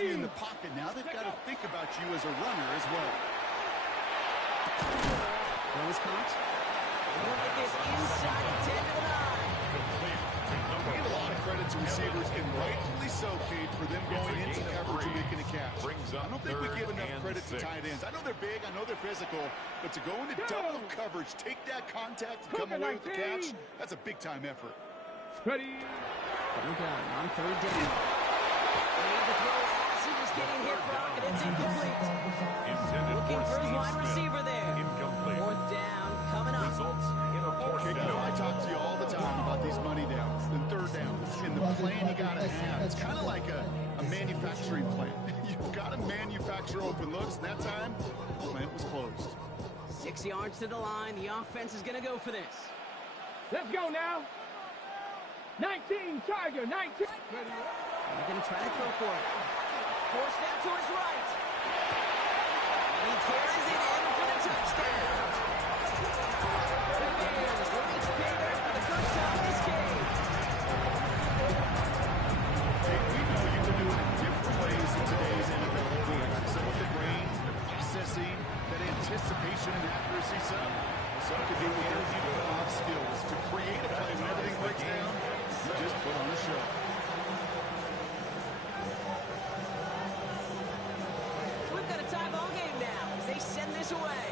kept you in the pocket. Now they've got to think about you as a runner as well. Well, it's caught. He'll get this inside the 10 to the 9. We give a lot of credit to receivers, and rightfully so, Kate, for them going into coverage and making a catch. I don't think we give enough credit to tight ends. I know they're big, I know they're physical, but to go into double coverage, take that contact, and come away with the catch, that's a big-time effort. Ready. From the gun on third down. Made the throw as he was getting hit, Brock, and it's incomplete. Looking for his wide receiver there. Fourth down coming up. Okay, you know I talk to you all the time about these money downs and third downs and the plan you got to have. It's kind of like a manufacturing plant. You've got to manufacture open looks, and that time, the plant was closed. 6 yards to the line. The offense is going to go for this. Let's go now. 19, Tiger, 19. They're going to try to throw for it. Force that to his right. And he carries it in for the touchdown. The Bears will reach pay dirt for the first time this game. Hey, we know you can do it in different ways in today's NFL game. Some with the brains, the processing, that anticipation and accuracy, some can do with their off skills to create a play when everything breaks down. You just put on a show. So we've got a tie ball game now as they send this away.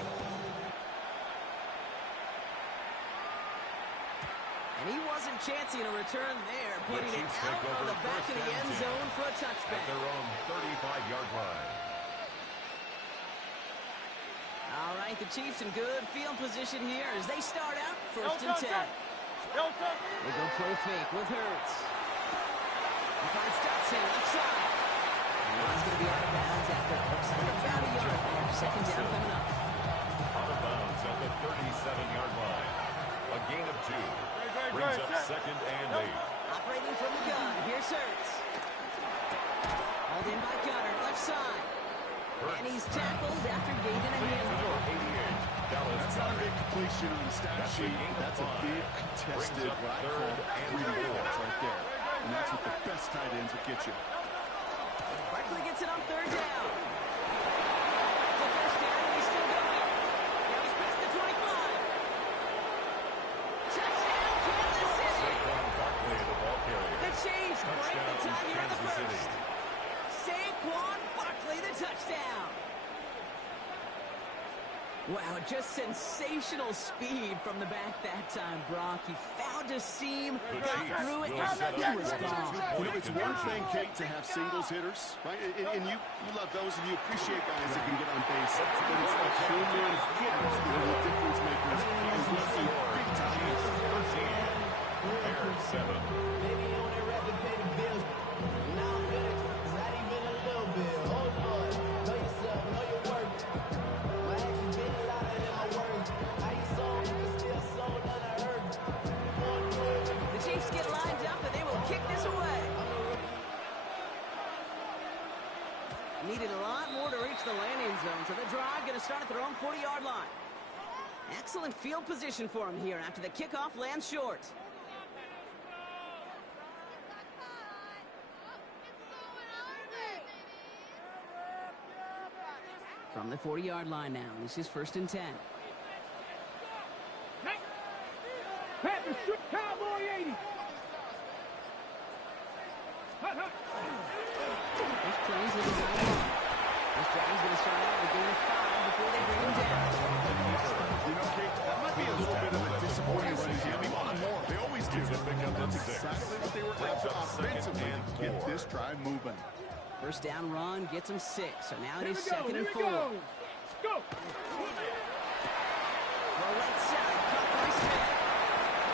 And he wasn't chancing a return there, putting it out on the back of the end zone for a touchback. At their own 35-yard line. All right, the Chiefs in good field position here as they start out first and 10. They go play fake with Hurts. He finds Dotson left side. And he's going to be out of bounds after about a yard there. Second down coming up. Out of bounds at the 37-yard line. A gain of 2. Brings up second and 8. Operating from the gun. Here's Hurts. Hauled in by Gunner, left side. And he's tackled after gaining a handful. That's not a big completion on the stat sheet. That's a big contested what I call freedom catch right there. And that's what the best tight ends will get you. Barkley gets it on third down. That's the first down, and he's still going. Now he's past the 25. Touchdown, Kansas City! The Chiefs break the tie here in the first. Saquon Barkley, the touchdown. Wow, just sensational speed from the back that time, Brock. He found a seam, got through it, and he was gone. You know, it's one thing, Kate, to have singles hitters, right? And you love those, and you appreciate guys that can get on base. But it's the home run hitters that are the difference makers. And we see big time. 13, Bears 7. Maybe you only rapid pay the bills. Now I'm finished. Not even a little bit. Oh, boy. Know yourself, know your worth. My actions been louder than my words. How you sold, but still sold unheard. The Chiefs get lined up, and they will kick this away. Needed a lot more to reach the landing zone, so the drive going to start at their own 40-yard line. Excellent field position for him here after the kickoff lands short. From the 40-yard line now, this is first and 10. Panther strip, Cowboy 80. This plays in his own line. This drive is going to start out with a gain of 5 before they bring him down. You know, Kate, that might be a little bit of a disappointing running game. They wanted more. They always do. That's exactly what they were after offensively to get this drive moving. First down run gets him 6, so now it is Here we second and go. 4. Go. Well, right side, caught by Smith.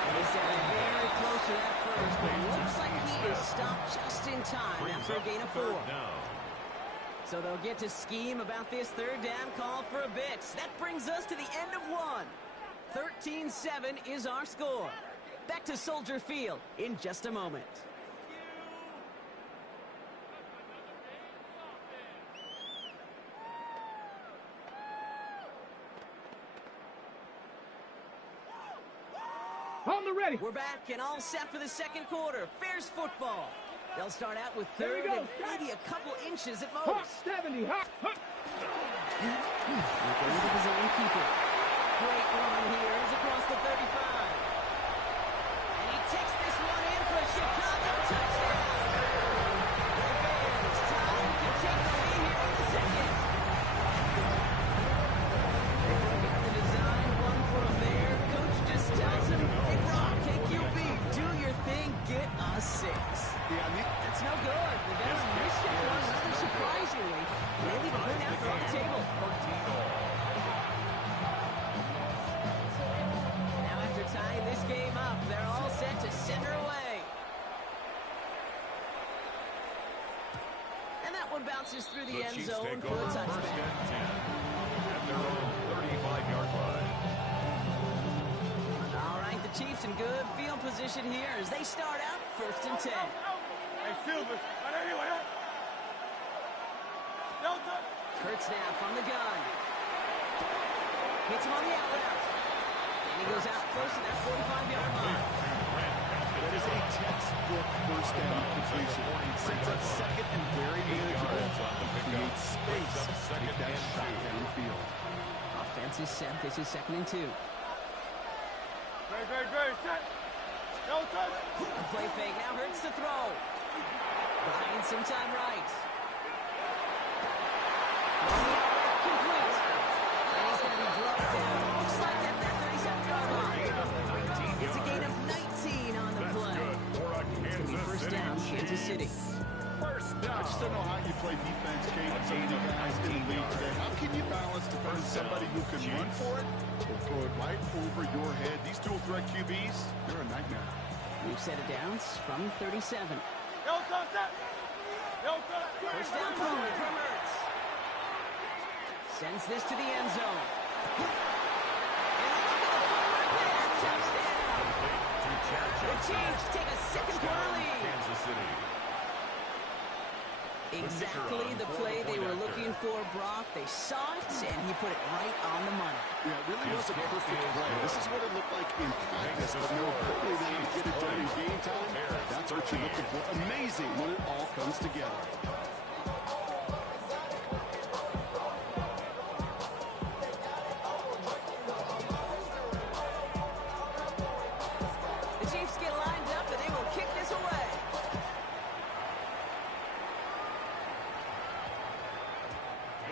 And he's very close to that first, but it looks like he is stopped just in time after a gain of 4. So they'll get to scheme about this third down call for a bit. That brings us to the end of one. 13-7 is our score. Back to Soldier Field in just a moment. On the ready. We're back and all set for the second quarter. Bears football. They'll start out with Here we third go, and maybe a couple inches at Hot most. 70, hot. Looking into the zone keeper. Great run here. He's across the 35. And he takes this one in for a Chicago touchdown. The Bears time can take the lead here in the second. They broke out the design, one for a Bear. Coach just tells him, hey, Brock, hey, QB, do your thing, get a 6. That's no good. The Bears missed it one rather surprisingly. They leave a point after on the table. Now after tying this game up, they're all set to send her away. And that one bounces through the end Chiefs zone take for a over first touchback. and 10 at their own 35-yard line. All right, the Chiefs in good field position here as they start out first and 10. Hey, Silver. Hurts now from the gun. Hits him on the out route. And he goes out close to that 45-yard line. That is a textbook first down completion. Sets up second and very manageable. Creates space to take that shot downfield. Offense is set. This is 2nd and 2. Great. Set. No touch. A play fake now hurts to throw. Behind some time right. Complete. And he's going to be dropped down. Looks like at that 37-yard line. It's a gain of 19 on the play. It's going to be first down, Kansas City. I just don't know how you play defense, Kate, with some of the guys in the league today. How can you balance to find somebody who can run for it or throw it right over your head? These dual threat QBs, they're a nightmare. We've set it down from 37. No touch. First down throwing from Hurts. Sends this to the end zone. Touchdown! The Chiefs take a second quarter lead. Kansas City. Exactly the play they were looking for, Brock. They saw it, and he put it right on the money. Yeah, it really was a perfect play. This is what it looked like in practice, but more importantly, they get it done in game time. That's what you're looking for. Amazing when it all comes together. The Chiefs get lined up, and they will kick this away.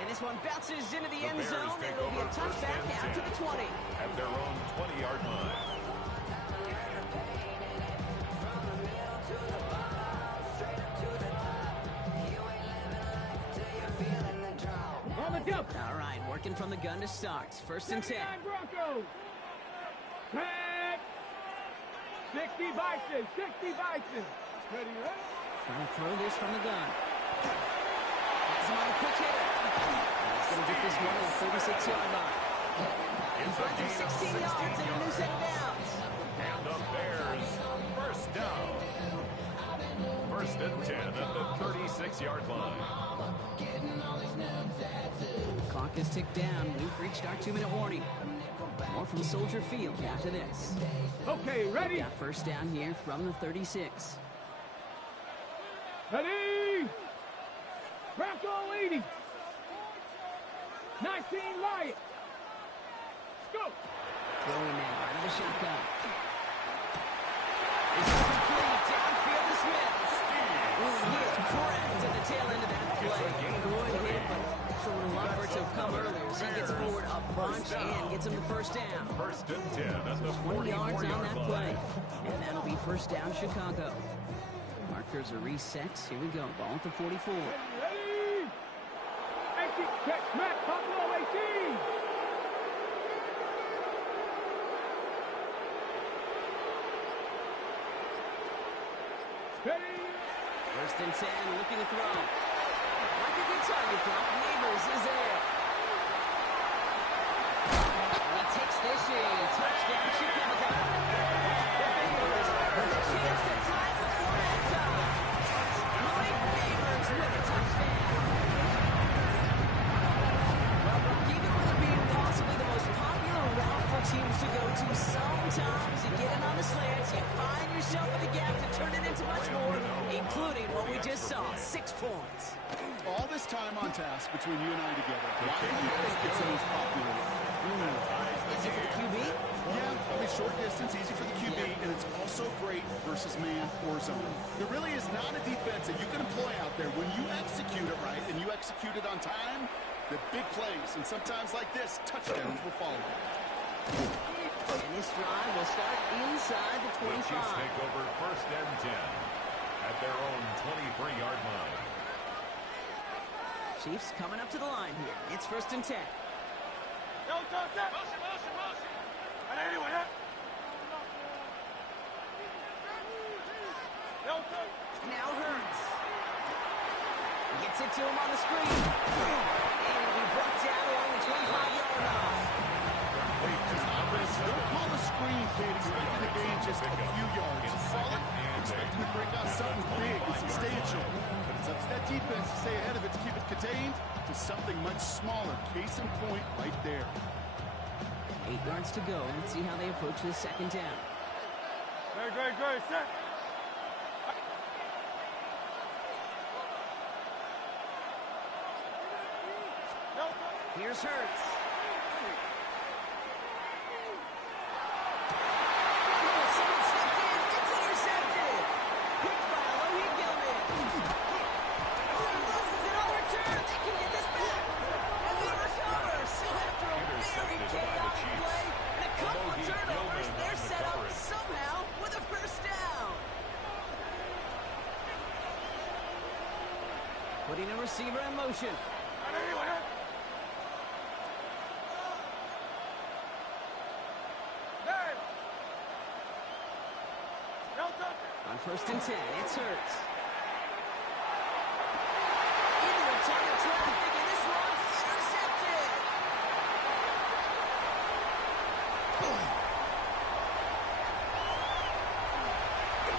And this one bounces into the end zone, and it'll be a touchback out to the 20. At their own 20-yard line. On the jump. All right, working from the gun to start. First and 10. Broncos. Back. 60 Bison. Ready? Trying to throw this from the gun. Has him on a quick hitter. He's going to get this one at the 36-yard line. He finds him 16 yards and a new set of downs. And the Bears, first down. First and 10 at the 36-yard line. Clock has ticked down. We've reached our 2-minute warning. More from Soldier Field after this. Okay, ready? Got first down here from the 36. Ready? Bronco 80. 19 Lions. Go. Going now out of the shotgun. This is complete. Downfield to Smith. Ooh, he is cracked at the tail end of that play. Good hit, but sure would love for it to have come earlier. So he gets forward a bunch and gets him the first down. First and 10 at the 20 yards on 44-yard that line. play. And that'll be first down Chicago. Markers are reset. Here we go. Ball at the 44. Ready? 18. Check. Matt Buffalo 18. Ready? First and 10, looking to throw. Like a good target, Brock. Neighbors is there. And he takes this in. Touchdown, Chicago. The Bears with a chance to tie before halftime. Mike Neighbors with a touchdown. Well, Brock, even with it being possibly the most popular route for teams to go to, sometimes you get in on the slants, you find yourself in the gap to turn it into much more, including one task between you and I together. Why do you think it's the most popular? Easy for the QB? Yeah, I mean, short distance, easy for the QB, and it's also great versus man or zone. There really is not a defense that you can employ out there when you execute it right and you execute it on time, the big plays, and sometimes like this, touchdowns will follow. And this drive will start inside the 25. The Chiefs take over 1st and 10 at their own 23-yard line. Chiefs coming up to the line here. It's 1st and 10. Don't touch that. Motion. And anyway, that. Don't touch. Now Hurts. Gets it to him on the screen. And he'll be brought down along the 25-yard line. Don't call a screen, kid, expecting to gain just a few yards. Call it, expecting to break out something big and substantial. But it's up to that defense to stay ahead of it, to keep it contained to something much smaller. Case in point right there. 8 yards to go. Let's see how they approach this 2nd down. Great. Set. Here's Hurts. Someone stepped in. It's intercepted. Picked by Alohi Gilman. Loses it on return. They can get this back. And they recover. So after a very chaotic play and a couple of turnovers, they're set up somehow with a 1st down. Putting a receiver in motion. On 1st and 10, it's Hurts. Into a ton of traffic, and this one's intercepted.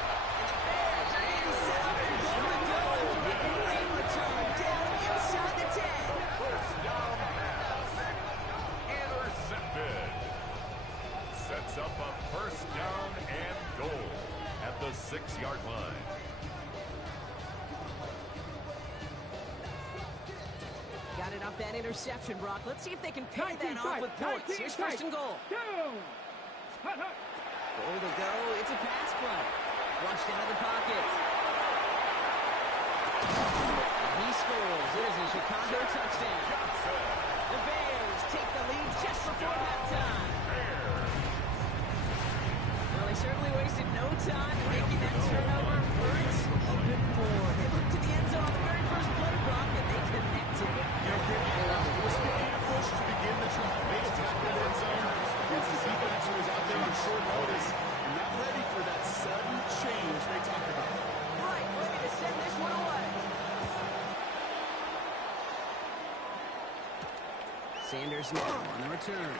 And the Bears are getting set up and going to go after a great return down inside the 10. 1st down pass. Intercepted. Sets up a 1st down and goal at the 6-yard line. Got it off that interception, Brock. Let's see if they can pay that off with points. Here's 1st and goal. Down. Hut. Goal to go. It's a pass play. Flushed out of the pocket. He scores. It is a Chicago touchdown. The Bears take the lead just before halftime. Well, they certainly wasted no time in making that turnover hurt even more. They looked to the end zone on the very first play, Brock, and they connected. It was an ambush to begin the drive. They attacked that end zone against the defense who was out there on short notice and not ready for that sudden change they talked about. Right, ready to send this one away. Sanders now on the return.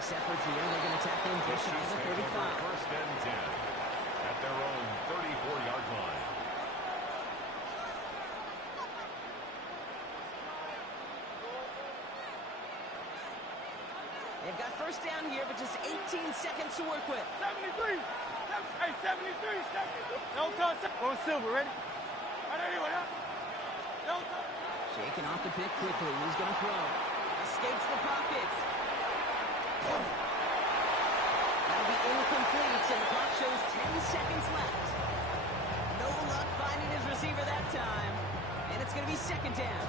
Nice effort here. They're going to tackle him just shy of the 35. 1st and 10 at their own 34-yard line. They've got 1st down here, but just 18 seconds to work with. 73. Hey, 73 seconds. Don't touch. Go Silver, ready? Anyway, don't touch. Shaking off the pick quickly. He's going to throw. Escapes the pocket. That'll be incomplete, and the clock shows 10 seconds left. No luck finding his receiver that time, and it's going to be 2nd down.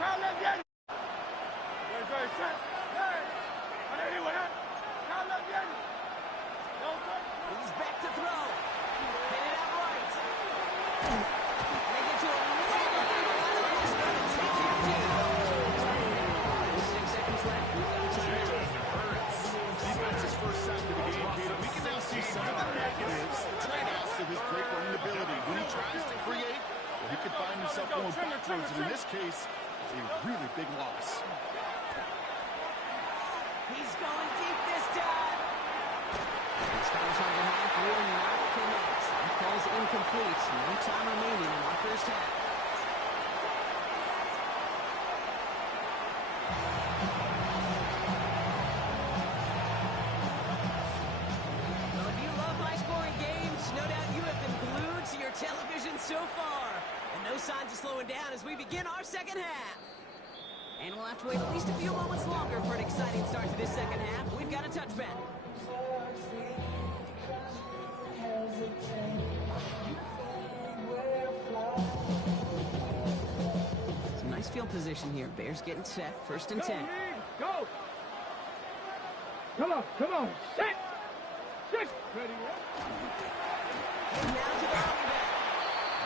Crowd left yet. Very set. Hey. Anyway, crowd left yet. Don't touch. He's back to throw. Hit it out right. And they get to a right on this one and take your team. 6 seconds left. We've got a timeout. Defense's 1st sack of the game, Kato. We can now see some of the negatives, the trade-offs of his great running ability. When he tries to create, well, he could find himself going backwards, and in this case, a really big loss. He's going deep this time. His fouls on the half will not connect. That ball's incomplete. No time remaining in our 1st half. Well, if you love high-scoring games, no doubt you have been so far. And no signs of slowing down as we begin our second half. And we'll have to wait at least a few moments longer for an exciting start to this second half. We've got a touchback. Some nice field position here. Bears getting set. 1st and 10. Go! Come on, set! Ready, And now to the running back.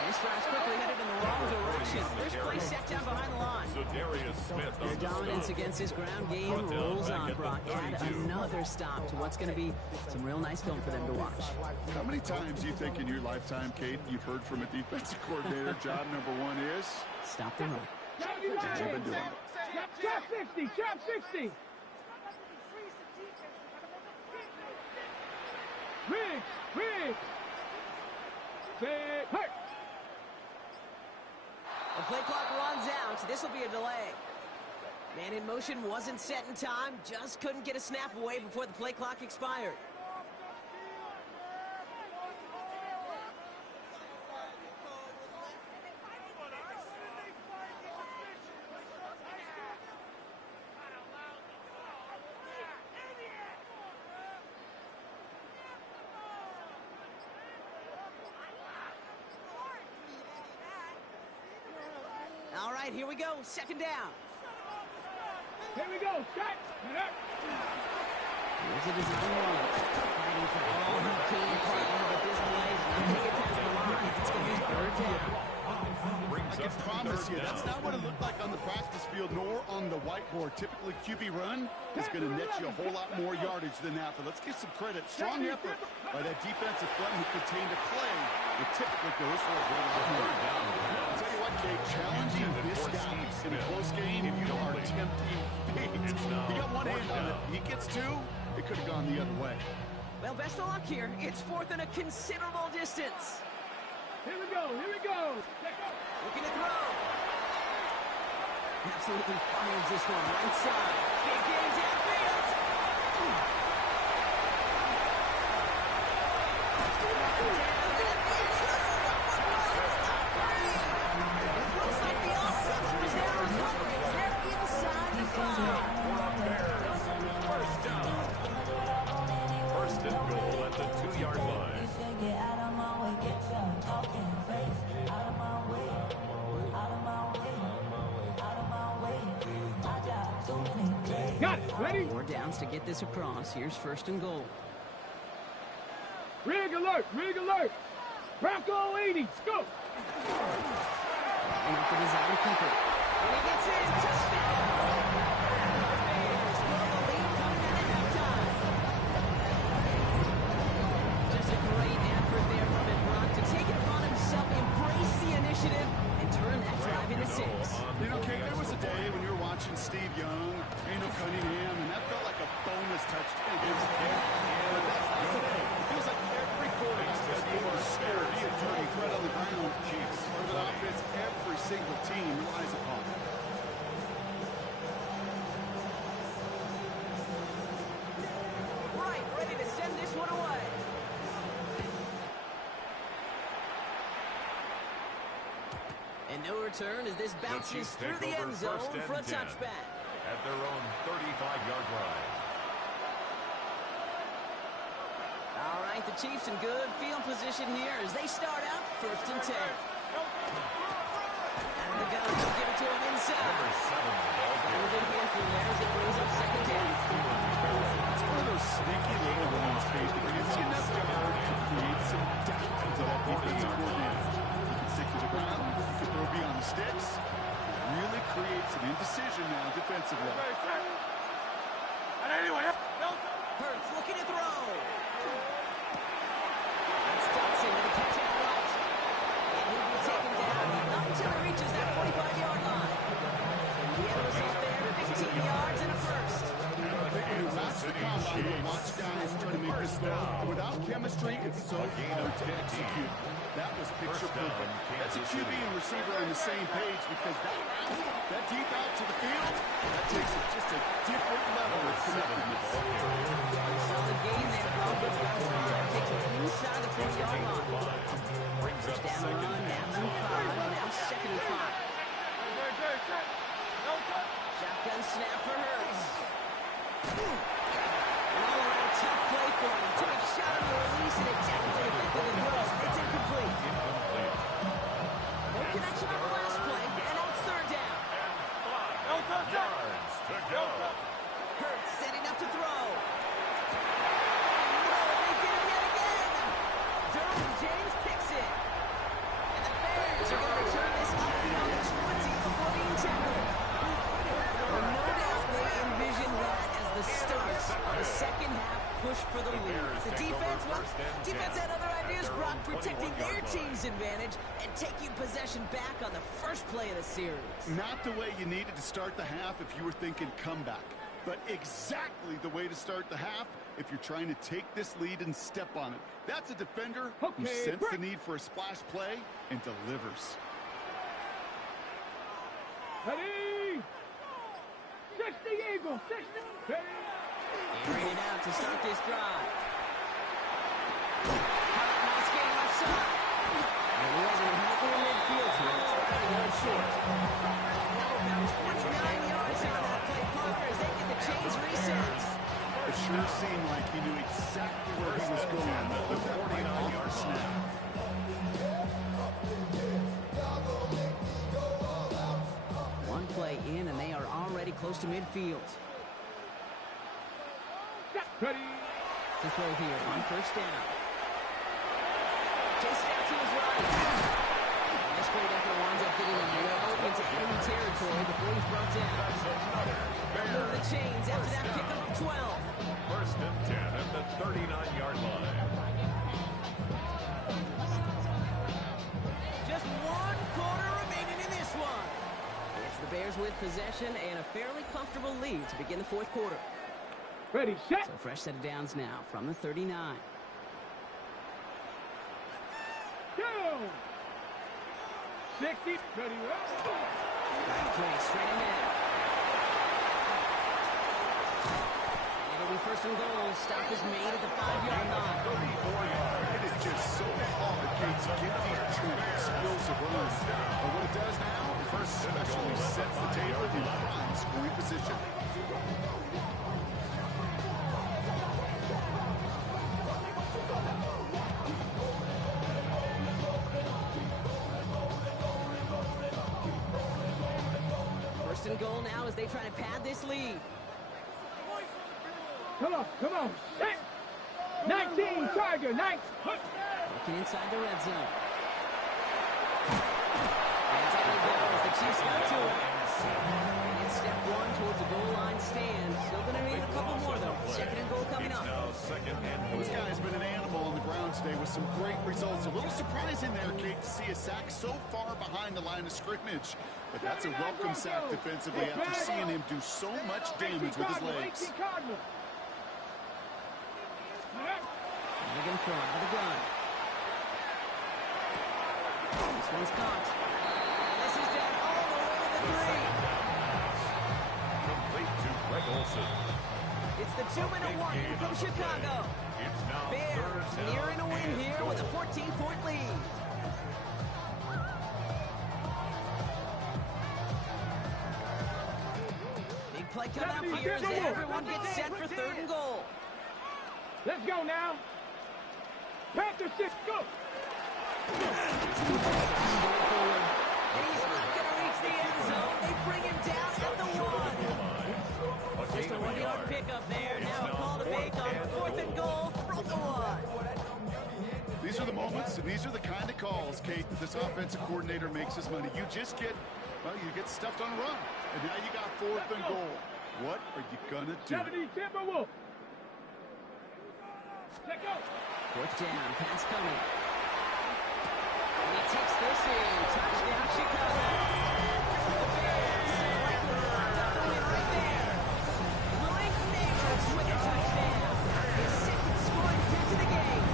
This drive's quickly headed in the wrong direction. First play set down behind the line. So Darius Smith Their dominance against his ground game rolls on, Brock. Add another stop to what's going to be some real nice film for them to watch. How many times do you think in your lifetime, Kate, you've heard from a defensive coordinator, job number 1 is? Stop the run. They've been doing it. Chop 60! Riggs! Big hurt! The play clock runs out. This will be a delay. Man in motion wasn't set in time. Just couldn't get a snap away before the play clock expired. All right, here we go. 2nd down. Here we go, shot! Here's a design run. Fighting for all he can, partner, but this play is not going to get past the line. It's going to be 3rd down. I can promise you, that's not what it looked like on the practice field nor on the whiteboard. Typically, QB run is going to net you a whole lot more yardage than that. But let's give some credit. Strong effort by that defensive front who contained a play. It typically goes for a third down. I'll tell you what, Kate, challenging this guy in a close game, you are tempting fate. He got one hand on it. He gets 2. It could have gone the other way. Well, best of luck here. It's 4th and a considerable distance. Here we go! Looking to throw. Absolutely fires this one right side. Big game downfield. It looks like the offense was there recovering. They're inside the 5. First down. 1st and goal at the 2-yard line. Get out of my way, get your talking face out of my way, out of my way, out of my way. I got too many days. Got it, ready? 4 downs to get this across. Here's 1st and goal. Rig alert! Bronco 80s, go! And up the design keeper. When he gets in, touchdown! Bears blow the lead coming into halftime. Just a great effort there from Brock to take it upon himself, embrace the initiative, and turn that drive into 6. You know, Kate, there was a day when you were watching Steve Young, Randall Cunningham, and that felt like a bonus touchdown against the game. But that's not today. It feels like every quarterback's got to be able to score, be a dirty threat on the ground. Chiefs, part of the offense every single team relies upon. Right, ready to send this one away. And no return as this bounces through the end zone for a touchback. At their own 35-yard line. All right, the Chiefs in good field position here as they start out 1st and 10. Out of the gun, they'll give it to him inside. Find a good handful there as it brings up 2nd down. It's one of those sneaky little runs, Kate, that gives you enough yard to create some doubt into that defensive coordinator. You can stick to the ground, you can throw beyond the sticks. Really creates an indecision now defensively. Hurts looking to throw. That's Dotson with a catch out right. And he'll be taken down not until he reaches that 45-yard line. The end result there, 15 yards and a 1st. When you watch the combine, you watch guys try to make this throw. Without chemistry, it's so hard to execute. That was picture perfect. That's a QB and receiver on the same page because that deep out to the field, that takes it just a different level of connectedness. Solid game there, bro. Good drive takes it inside the 40-yard line. First down run, now their team's advantage and taking possession back on the first play of the series. Not the way you needed to start the half if you were thinking comeback, but exactly the way to start the half if you're trying to take this lead and step on it. That's a defender who sensed the need for a splash play and delivers. Ready? 60 Eagles, 60. Ready? Airing it out to start this drive. Nice game left side. And he wasn't happy in midfield here. Trying to go short. About 29 yards on that play, Parker, as they get the chains reset. It sure seemed like he knew exactly where he was going with that right off the snap. One play in, and they are already close to midfield. Ready? To throw here on first down. Chased out to his right. This great effort winds up getting him well into enemy territory before he's brought down. They'll move the chains after that pickup of 12. First and 10 at the 39-yard line. Just 1 quarter remaining in this one. It's the Bears with possession and a fairly comfortable lead to begin the fourth quarter. Ready, set. So fresh set of downs now from the 39. Go! 60. Ready, Right play, straight ahead. And it'll be first and goal. Stop is made at the 5-yard line. 34 yards. It is just so hard, Kate, to get these true explosive runs. But what it does now, first especially sets the table in prime scoring position. First and goal now as they try to pad this lead. Come on. Set. 19, Tiger, 9. Looking inside the red zone. And down he goes. The Chiefs got to it. And it's step one towards the goal line stand. Still going to need a couple more, though. Second and goal coming up. Now second and This goal. guy's been an animal on the ground today with some great results. A little surprising there, Kate, to see a sack so far behind the line of scrimmage. But that's a welcome sack defensively after seeing him do so much damage with his legs. They're going to throw out of the gun. This one's caught. And this is down all the way to the 3. Complete to Greg Olsen. It's the 2-minute warning from Chicago. It's now Bears third down nearing a win and here with a goal. 14-point lead. Big play coming up here as everyone gets set for third and goal. Let's go now. Panther 6, go. And he's not going to reach the end zone. They bring him down at the 1. Just a 1-yard pickup there. Now a call to make on fourth and goal from the 1. These are the moments and these are the kind of calls, Kate, that this offensive coordinator makes his money. You just get, well, you get stuffed on a run. And now you got fourth and goal. What are you going to do? 70 Timberwolf. Let go. Fourth down, pass coming. And he takes this in. Touchdown, Chicago. The Bears locked up the win right there. Blake Neighbors with a touchdown. His second scoring hit to the game.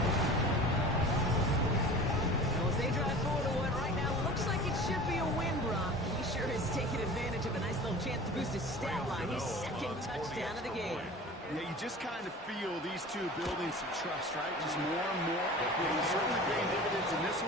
Well, as they drive forward to what right now looks like it should be a win, Brock. He sure has taken advantage of a nice little chance to boost his stat line. His second touchdown of the game. Yeah, you just kind of feel these two building some trust, right? Just more and more equity. Certainly paying dividends in this one.